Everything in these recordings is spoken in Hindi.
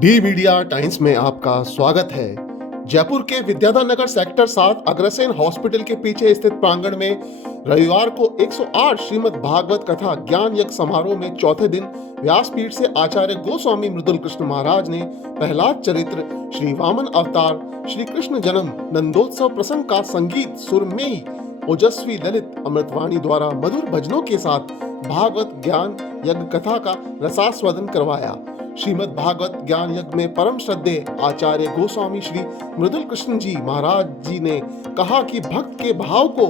डी मीडिया टाइम्स में आपका स्वागत है। जयपुर के विद्याधर नगर सेक्टर 7 अग्रसेन हॉस्पिटल के पीछे स्थित प्रांगण में रविवार को 108 श्रीमद् भागवत कथा ज्ञान यज्ञ समारोह में चौथे दिन व्यासपीठ से आचार्य गोस्वामी मृदुल कृष्ण महाराज ने प्रहलाद चरित्र, श्री वामन अवतार, श्री कृष्ण जन्म, नंदोत्सव प्रसंग का संगीत सुरमेई ओजस्वी ललित अमृतवाणी द्वारा मधुर भजनों के साथ भागवत ज्ञान यज्ञ कथा का रसास्वादन करवाया। श्रीमद् भागवत ज्ञान यज्ञ में परम श्रद्धेय आचार्य गोस्वामी श्री मृदुल कृष्ण जी महाराज जी ने कहा कि भक्त के भाव को,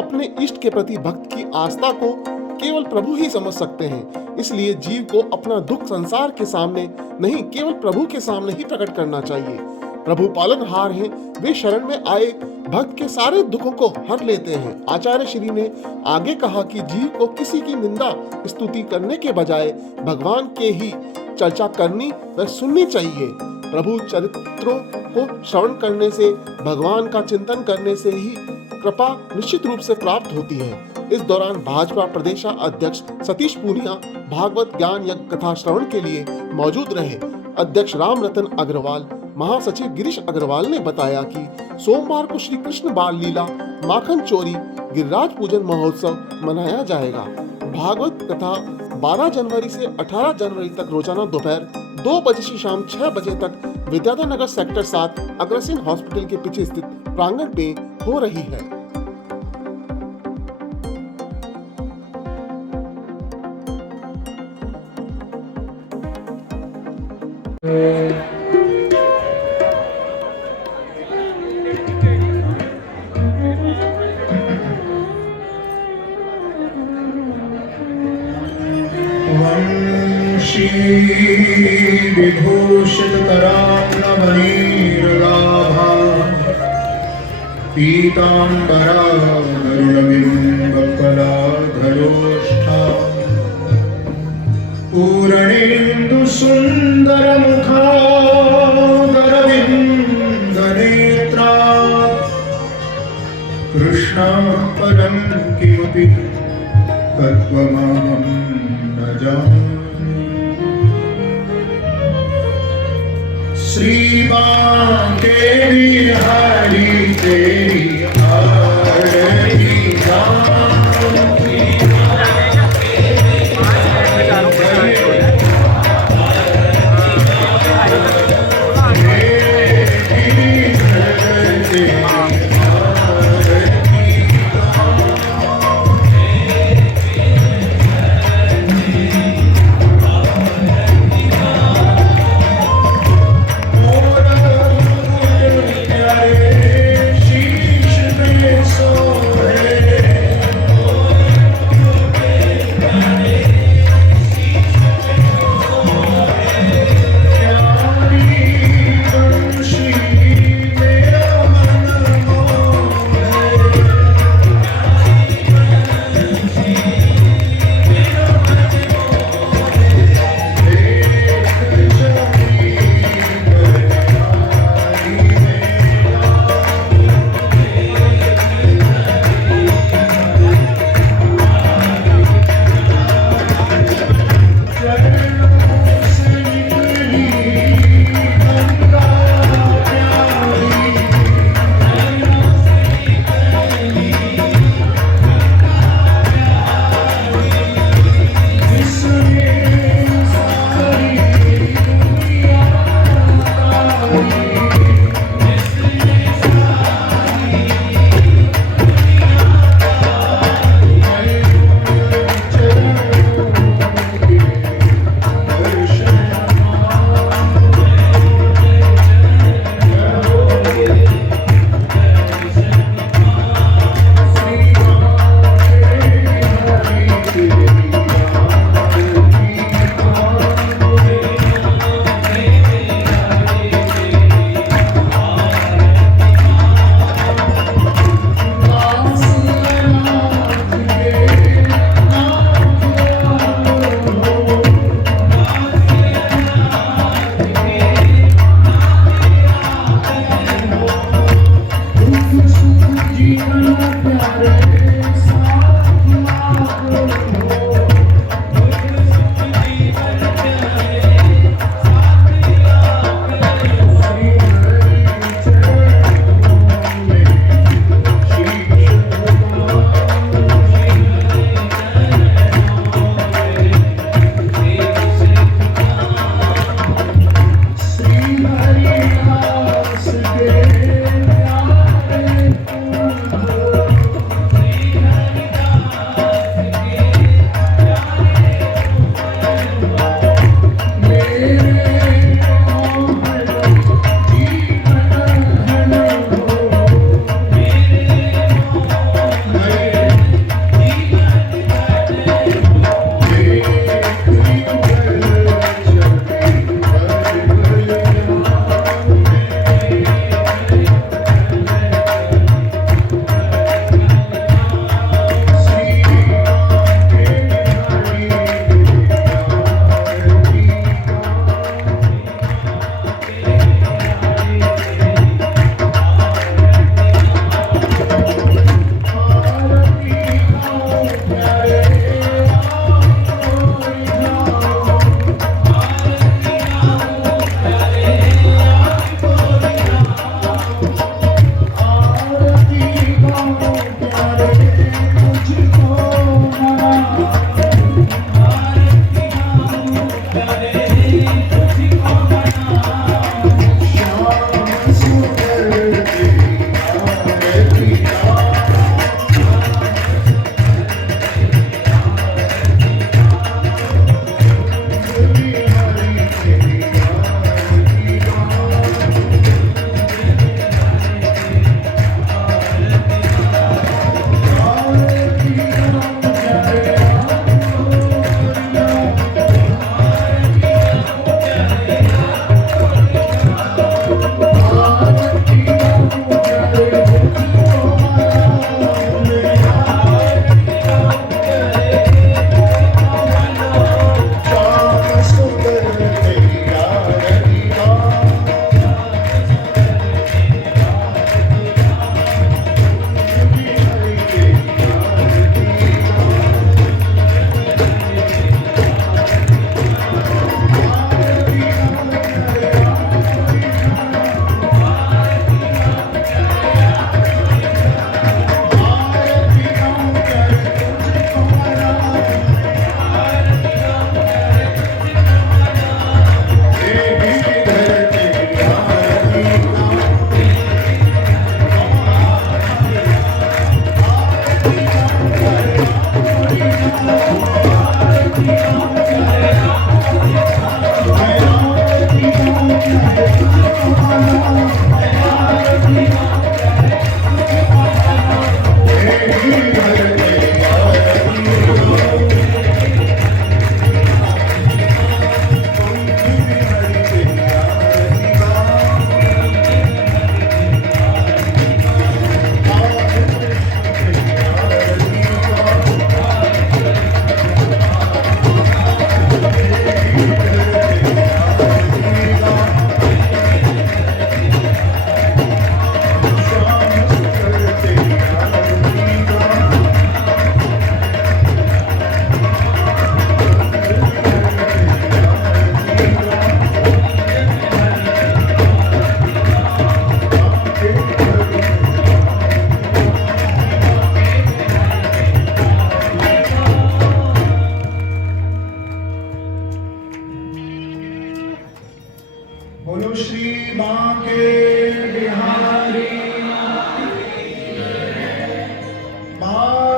अपने इष्ट के प्रति भक्त की आस्था को केवल प्रभु ही समझ सकते हैं। इसलिए जीव को अपना दुख संसार के सामने नहीं, केवल प्रभु के सामने ही प्रकट करना चाहिए। प्रभु पालनहार हैं, वे शरण में आए भक्त के सारे दुखों को हर लेते हैं। आचार्य श्री ने आगे कहा कि जीव को किसी की निंदा स्तुति करने के बजाय भगवान के ही चर्चा करनी व सुननी चाहिए। प्रभु चरित्रों को श्रवण करने से, भगवान का चिंतन करने से ही कृपा निश्चित रूप से प्राप्त होती है। इस दौरान भाजपा प्रदेश अध्यक्ष सतीश पूनिया भागवत ज्ञान यज्ञ कथा श्रवण के लिए मौजूद रहे। अध्यक्ष राम रतन अग्रवाल, महासचिव गिरीश अग्रवाल ने बताया कि सोमवार को श्री कृष्ण बाल लीला, माखन चोरी, गिरिराज पूजन महोत्सव मनाया जाएगा। भागवत कथा 12 जनवरी से 18 जनवरी तक रोजाना दोपहर 2 बजे से शाम 6 बजे तक विद्याधर नगर सेक्टर 7 अग्रसेन हॉस्पिटल के पीछे स्थित प्रांगण में हो रही है। वंशी विभूषितकराम्नमणिर्गाभा पीताम्बरा गरुडबिम्बफलाधरोष्ठा पूरणेन्दुसुन्दरमुखादरविन्दनेत्रा कृष्णः परं किमपि तत्त्वमहं न जाने। श्री बांके बिहारी तेरी आरती शीश पे सो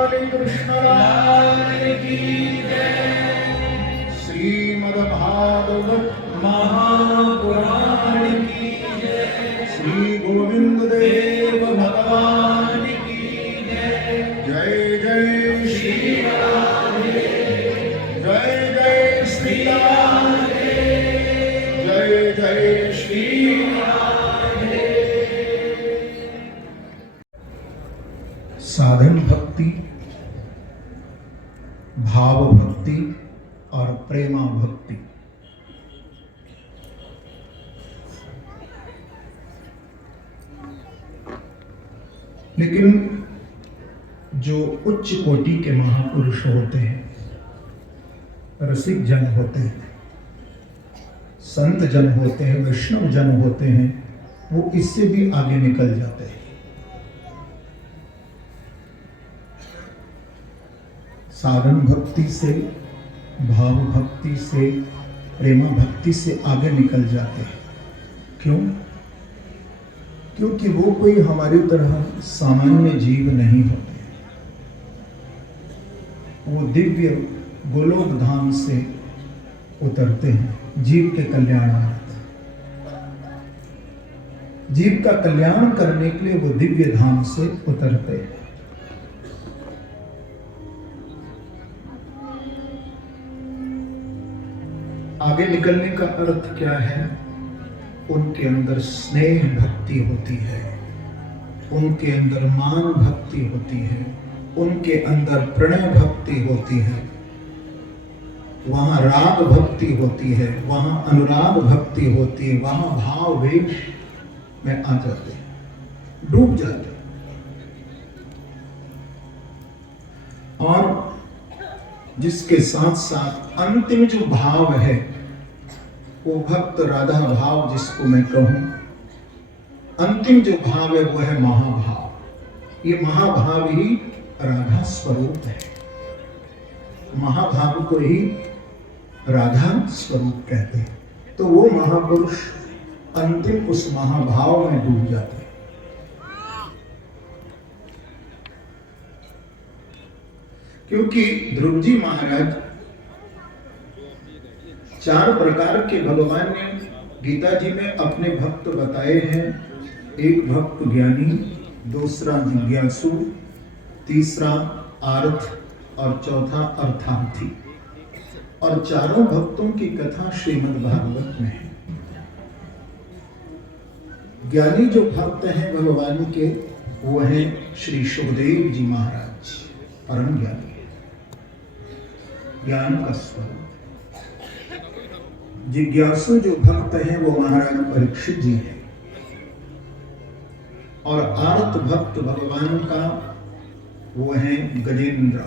कृष्ण लाल की जय। श्रीमद्भागवत महापुराण की जय। श्री गोविंद देव भगवान की जय। जय जय श्री राधे, जय जय श्री राधे, जय जय श्री राधे। साधन भक्ति, भाव भक्ति और प्रेमा भक्ति। लेकिन जो उच्च कोटि के महापुरुष होते हैं, रसिक जन होते हैं, संत जन होते हैं, वैष्णव जन होते हैं, वो इससे भी आगे निकल जाते हैं। साधन भक्ति से, भाव भक्ति से, प्रेमा भक्ति से आगे निकल जाते हैं। क्यों? क्योंकि वो कोई हमारी तरह सामान्य जीव नहीं होते। वो दिव्य गोलोक धाम से उतरते हैं जीव के कल्याणार्थ। जीव का कल्याण करने के लिए वो दिव्य धाम से उतरते हैं। आगे निकलने का अर्थ क्या है? उनके अंदर स्नेह भक्ति होती है, उनके अंदर मान भक्ति होती है, उनके अंदर प्रणय भक्ति होती है, वहां राग भक्ति होती है, वहां अनुराग भक्ति होती है, वहां भाव वेश में आ जाते हैं, डूब जाते हैं। और जिसके साथ साथ अंतिम जो भाव है, वो भक्त राधा भाव जिसको मैं कहूं, अंतिम जो भाव है वो है महाभाव। ये महाभाव ही राधा स्वरूप है। महाभाव को ही राधा स्वरूप कहते हैं। तो वो महापुरुष अंतिम उस महाभाव में डूब जाते हैं। क्योंकि ध्रुव जी महाराज 4 प्रकार के भगवान ने गीता जी में अपने भक्त बताए हैं। एक भक्त ज्ञानी, दूसरा जिज्ञासु, तीसरा आर्थ और चौथा अर्थार्थी। और चारों भक्तों की कथा श्रीमद् भागवत में है। ज्ञानी जो भक्त हैं भगवान के, वो हैं श्री सुखदेव जी महाराज, परम ज्ञानी है, ज्ञान का स्वरूप। जिज्ञासु जो भक्त हैं वो महाराज परीक्षित जी हैं। और आर्त भक्त भगवान का वो है गजेंद्र।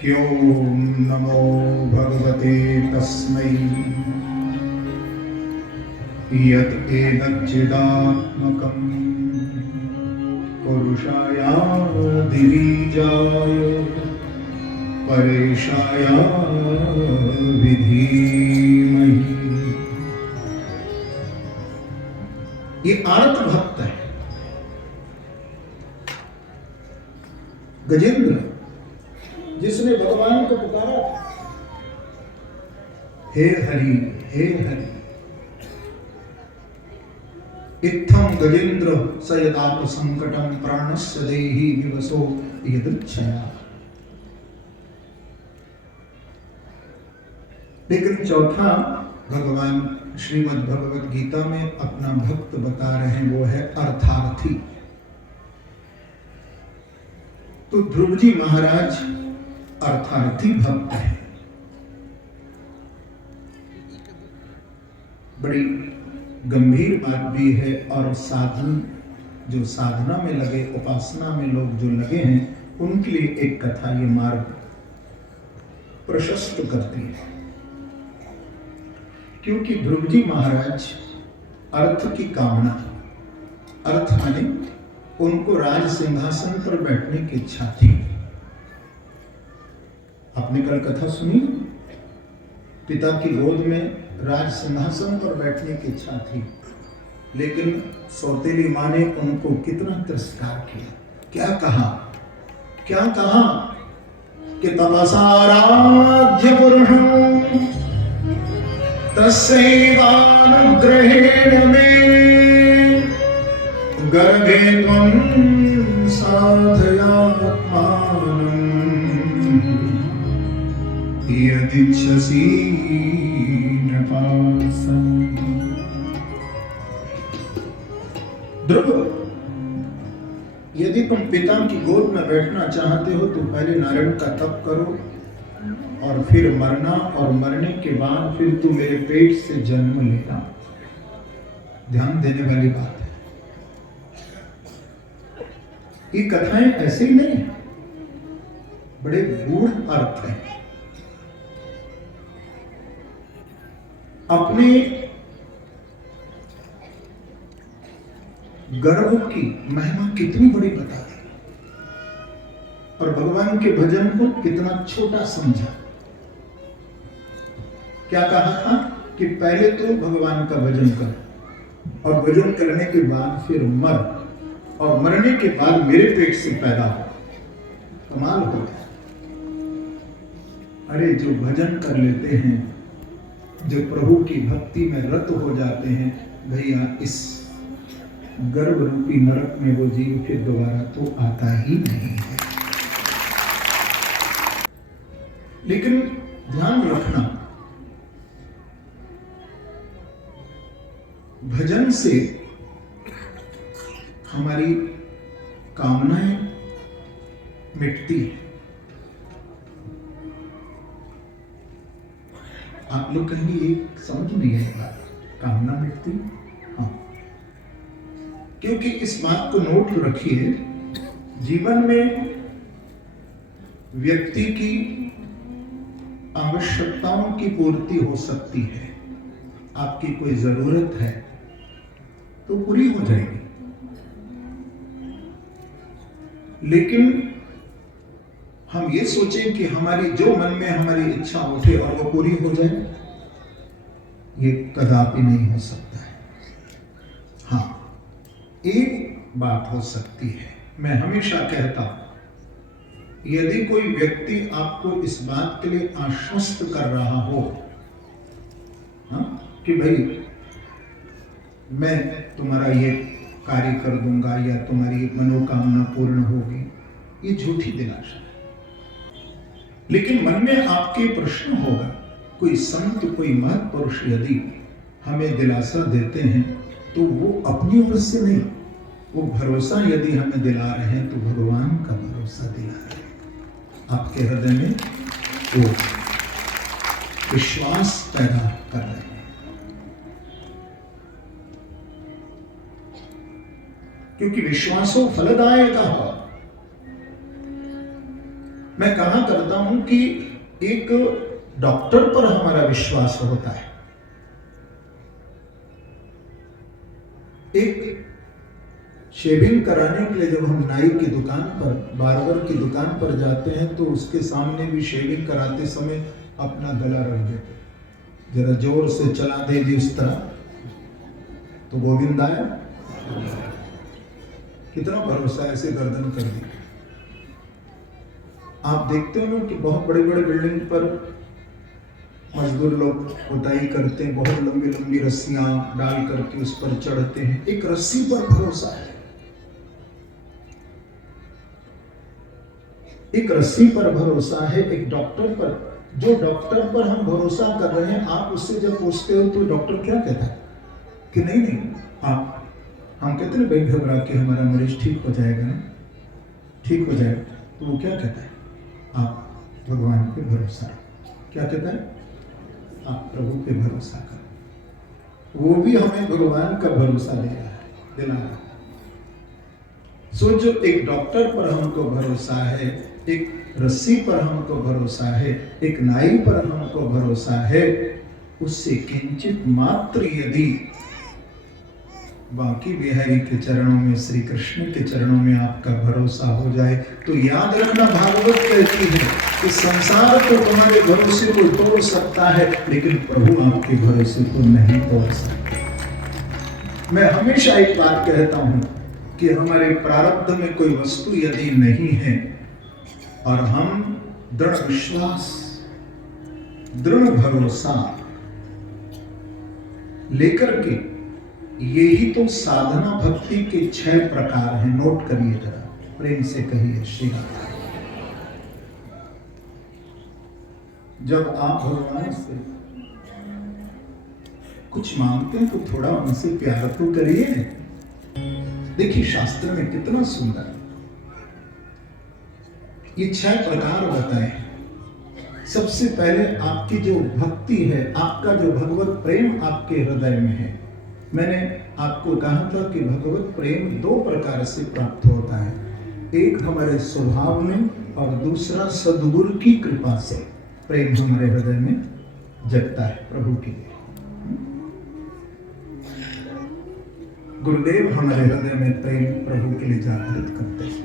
क्यों नमो भगवते तस्मै यत् एतच्चिदात्मकं पुरुषाया दिवीजाय परेशाया विधीमहि। ये आर्त भक्त है। गजेंद्र जिसने भगवान को पुकारा, हे हरि हे हरि। इत्थम गजेंद्र सयदाप संकटम प्राणस्य देहि विवसो यदृच्छया। लेकिन चौथा भगवान श्रीमद् भगवत गीता में अपना भक्त बता रहे हैं, वो है अर्थार्थी। तो ध्रुव जी महाराज अर्थार्थी भक्त है। बड़ी गंभीर बात भी है। और साधन, जो साधना में लगे, उपासना में लोग जो लगे हैं, उनके लिए एक कथा ये मार्ग प्रशस्त करती है। क्योंकि ध्रुव जी महाराज अर्थ की कामना, अर्थ माने उनको राज सिंहासन पर बैठने की इच्छा थी। आपने कल कथा सुनी, पिता की गोद में राज सिंहासन पर बैठने की इच्छा थी, लेकिन सौतेली माँ ने उनको कितना तिरस्कार किया। क्या कहा? क्या कहा कि तपसाराध्य पुरुषं तस्यैवानुग्रहेण मे गर्भे त्वं साधयात्मानं यदिच्छसि नृपासन्। ध्रुव, यदि तुम पिता की गोद में बैठना चाहते हो तो पहले नारायण का तप करो और फिर मरना, और मरने के बाद फिर तू मेरे पेट से जन्म लेना। ध्यान देने वाली बात है। ये कथाएं ऐसे ही नहीं, बड़े गूढ़ अर्थ हैं। अपने गर्भ की महिमा कितनी बड़ी बता दी और भगवान के भजन को कितना छोटा समझा। क्या कहा था कि पहले तो भगवान का भजन कर और भजन करने के बाद फिर मर, और मरने के बाद मेरे पेट से पैदा हो। कमाल हो गया। अरे जो भजन कर लेते हैं, जो प्रभु की भक्ति में रत हो जाते हैं, भैया इस गर्भ रूपी नरक में वो जीव फिर दोबारा तो आता ही नहीं है। लेकिन ध्यान रखना, भजन से हमारी कामनाएं मिटती है। आप लोग कहेंगे एक समझ नहीं है बात, कामना मिटती? हाँ, क्योंकि इस बात को नोट रखिए, जीवन में व्यक्ति की आवश्यकताओं की पूर्ति हो सकती है। आपकी कोई जरूरत है तो पूरी हो जाएगी, लेकिन हम ये सोचें कि हमारी जो मन में हमारी इच्छा उठे और वो पूरी हो जाए, ये कदापि नहीं हो सकता है। हाँ, एक बात हो सकती है, मैं हमेशा कहता हूं, यदि कोई व्यक्ति आपको इस बात के लिए आश्वस्त कर रहा हो, हाँ, कि भाई मैं तुम्हारा ये कार्य कर दूंगा या तुम्हारी मनोकामना पूर्ण होगी, ये झूठी दिलासा है। लेकिन मन में आपके प्रश्न होगा, कोई संत, कोई महत्पुरुष यदि हमें दिलासा देते हैं तो वो अपनी ओर से नहीं, वो भरोसा यदि हमें दिला रहे हैं तो भगवान का भरोसा दिला रहे हैं। आपके हृदय में वो विश्वास पैदा कर रहे हैं। क्योंकि विश्वासो फलदायक है। मैं कहा करता हूं कि एक डॉक्टर पर हमारा विश्वास होता है, एक शेविंग कराने के लिए जब हम नाई की दुकान पर, बार्बर की दुकान पर जाते हैं तो उसके सामने भी शेविंग कराते समय अपना गला रख देते, जरा जोर से चला दे जिस तरह तो गोविंद आया। कितना भरोसा ऐसे गर्दन कर दी। आप देखते हो ना कि बहुत बड़े बड़े बिल्डिंग पर मजदूर लोग खुदाई करते हैं, बहुत लंबी लंबी रस्सियां डाल करके उस पर चढ़ते हैं। एक रस्सी पर भरोसा है, एक रस्सी पर भरोसा है, एक डॉक्टर पर। जो डॉक्टर पर हम भरोसा कर रहे हैं, आप उससे जब पूछते हो तो डॉक्टर क्या कहता है कि नहीं आप, हम कहते हैं भाई घबरा के हमारा मरीज ठीक हो जाएगा ना, ठीक हो जाएगा, तो वो क्या कहता है, आप भगवान पे भरोसा। क्या कहता है, आप प्रभु पे भरोसा करो। वो भी हमें भगवान का भरोसा दिला रहा है। सो जो एक डॉक्टर पर हमको भरोसा है, एक रस्सी पर हमको भरोसा है, एक नाई पर हमको भरोसा है, उससे किंचित मात्र यदि बाकी बिहारी के चरणों में, श्री कृष्ण के चरणों में आपका भरोसा हो जाए तो याद रखना, भागवत कहती है कि संसार तो तुम्हारे भरोसे को तोड़ सकता है लेकिन प्रभु आपके भरोसे को नहीं तोड़ सकता। मैं हमेशा एक बात कहता हूं कि हमारे प्रारब्ध में कोई वस्तु यदि नहीं है और हम दृढ़ विश्वास, दृढ़ भरोसा लेकर के, यही तो साधना भक्ति के 6 प्रकार हैं। नोट करिए जरा, प्रेम से कहिए श्री राम। जब आप भगवान से कुछ मांगते हैं तो थोड़ा उनसे प्यार तो करिए। देखिए शास्त्र में कितना सुंदर ये 6 प्रकार बताए। सबसे पहले आपकी जो भक्ति है, आपका जो भगवत प्रेम आपके हृदय में है। मैंने आपको कहा था कि भगवत प्रेम 2 प्रकार से प्राप्त होता है, एक हमारे स्वभाव में और दूसरा सद्गुरु की कृपा से प्रेम हमारे हृदय में जगता है प्रभु के लिए। गुरुदेव हमारे हृदय में प्रेम प्रभु के लिए जागृत करते हैं।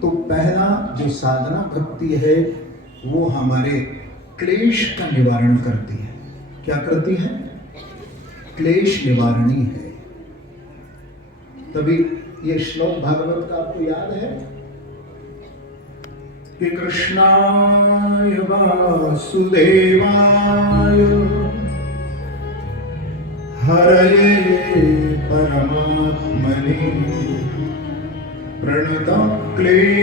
तो पहला जो साधना भक्ति है वो हमारे क्लेश का निवारण करती है। क्या करती है? क्लेश निवारणी है। तभी ये श्लोक भागवत का आपको याद है कि कृष्णाय वासुदेवाय हरये परमात्मने प्रणतं क्लेशनाशाय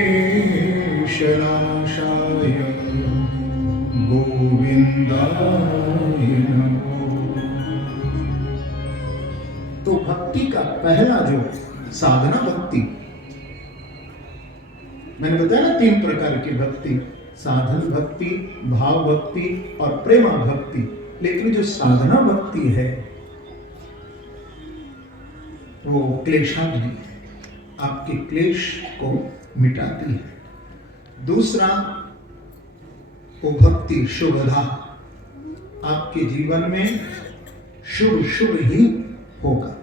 गोविंदाय नमो। तो भक्ति का पहला जो साधना भक्ति, मैंने बताया ना 3 प्रकार की भक्ति, साधन भक्ति, भाव भक्ति और प्रेमा भक्ति। लेकिन जो साधना भक्ति है वो क्लेशाग्नि है, आपके क्लेश को मिटाती है। दूसरा वो भक्ति शुभदा, आपके जीवन में शुभ शुभ ही होगा।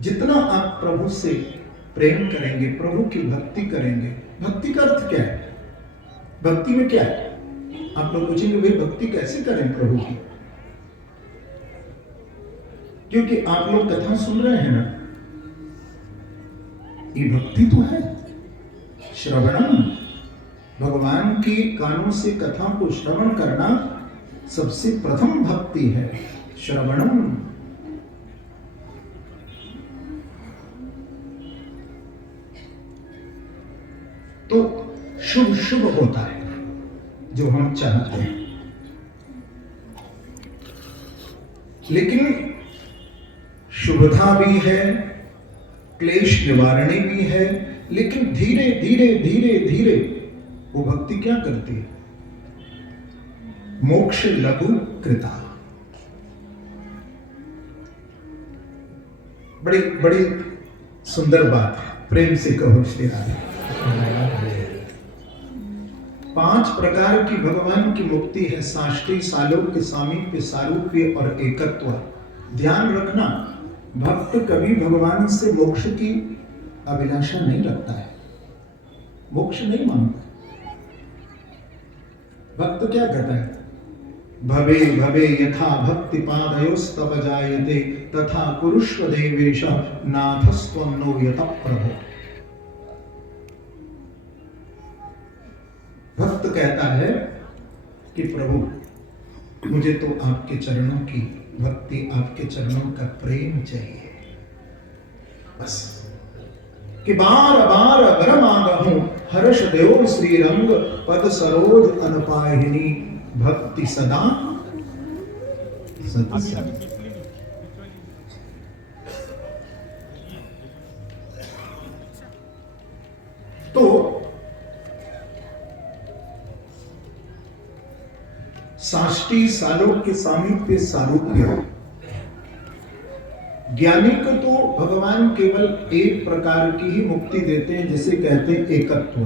जितना आप प्रभु से प्रेम करेंगे, प्रभु की भक्ति करेंगे। भक्ति का अर्थ क्या है? भक्ति में क्या है? आप लोग पूछेंगे भाई भक्ति कैसे करें प्रभु की? क्योंकि आप लोग कथा सुन रहे हैं ना, ये भक्ति तो है। श्रवणम, भगवान की कानों से कथा को श्रवण करना सबसे प्रथम भक्ति है। श्रवणम। तो शुभ शुभ होता है जो हम चाहते हैं। लेकिन शुभता भी है, क्लेश निवारणी भी है, लेकिन धीरे धीरे धीरे धीरे वो भक्ति क्या करती है? मोक्ष लघु कृता। बड़ी बड़ी सुंदर बात है, प्रेम से कहो श्री राधे। 5 प्रकार की भगवान की मुक्ति है, साष्टी, सालोक्य, सामीप्य, सारूप्य और एकत्व। ध्यान रखना, भक्त कभी भगवान से मोक्ष की अभिलाषा नहीं रखता है, मोक्ष नहीं मांगता। भक्त क्या कहता है? भवे भवे यथा भक्ति पादयोस्तव जायते तथा कुरुष्व देवेश नाथस्त्वं नो यतः प्रभो। भक्त कहता है कि प्रभु मुझे तो आपके चरणों की भक्ति, आपके चरणों का प्रेम चाहिए बस। कि बार बार अगर मांगहूं हर्ष देव श्री रंग पद सरोज अनपाहिनी भक्ति सदा सत्संग। तो साष्टी, सालोक्य, सामीप्य, सारूप्य। ज्ञानी को तो भगवान केवल एक प्रकार की ही मुक्ति देते हैं, जिसे कहते हैं एकत्व,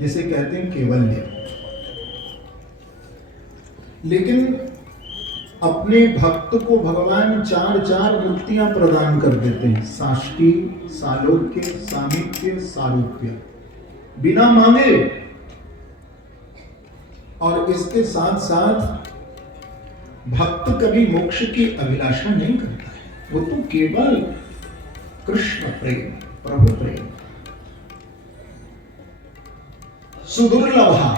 जिसे कहते हैं केवल्य। लेकिन अपने भक्त को भगवान 4 मुक्तियां प्रदान कर देते हैं, साष्टी, सालोक्य, सामीप्य, सारूप्य, बिना मांगे। और इसके साथ साथ भक्त कभी मोक्ष की अभिलाषा नहीं करता है, वो तो केवल कृष्ण प्रेम, प्रभु प्रेम। सुदुर्लभा,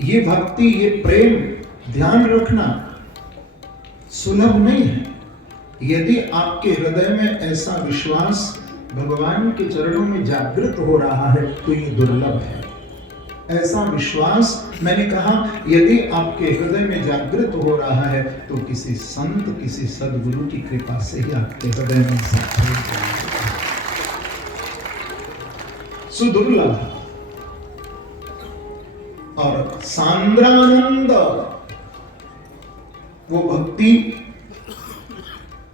ये भक्ति, ये प्रेम, ध्यान रखना, सुलभ नहीं है। यदि आपके हृदय में ऐसा विश्वास भगवान के चरणों में जागृत हो रहा है तो ये दुर्लभ है। ऐसा विश्वास, मैंने कहा, यदि आपके हृदय में जागृत हो रहा है तो किसी संत, किसी सद्गुरु की कृपा से ही आपके हृदय में सुदुर्लभ। और सांद्रानंद, वो भक्ति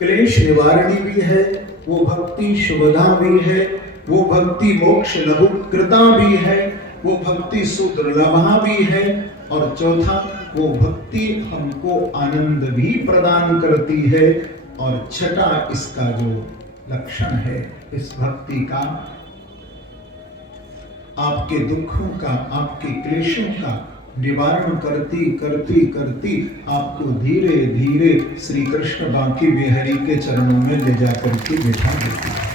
क्लेश निवारणी भी है, वो भक्ति शुभदा भी है, वो भक्ति मोक्ष लघुकृता भी है, वो भक्ति सुदुर्लभा भी है, और चौथा, वो भक्ति हमको आनंद भी प्रदान करती है। और छठा इसका जो लक्षण है इस भक्ति का, आपके दुखों का, आपके क्लेशों का निवारण करती करती करती आपको धीरे धीरे श्री कृष्ण बांके बिहारी के चरणों में ले जाकर के बिठा देती है।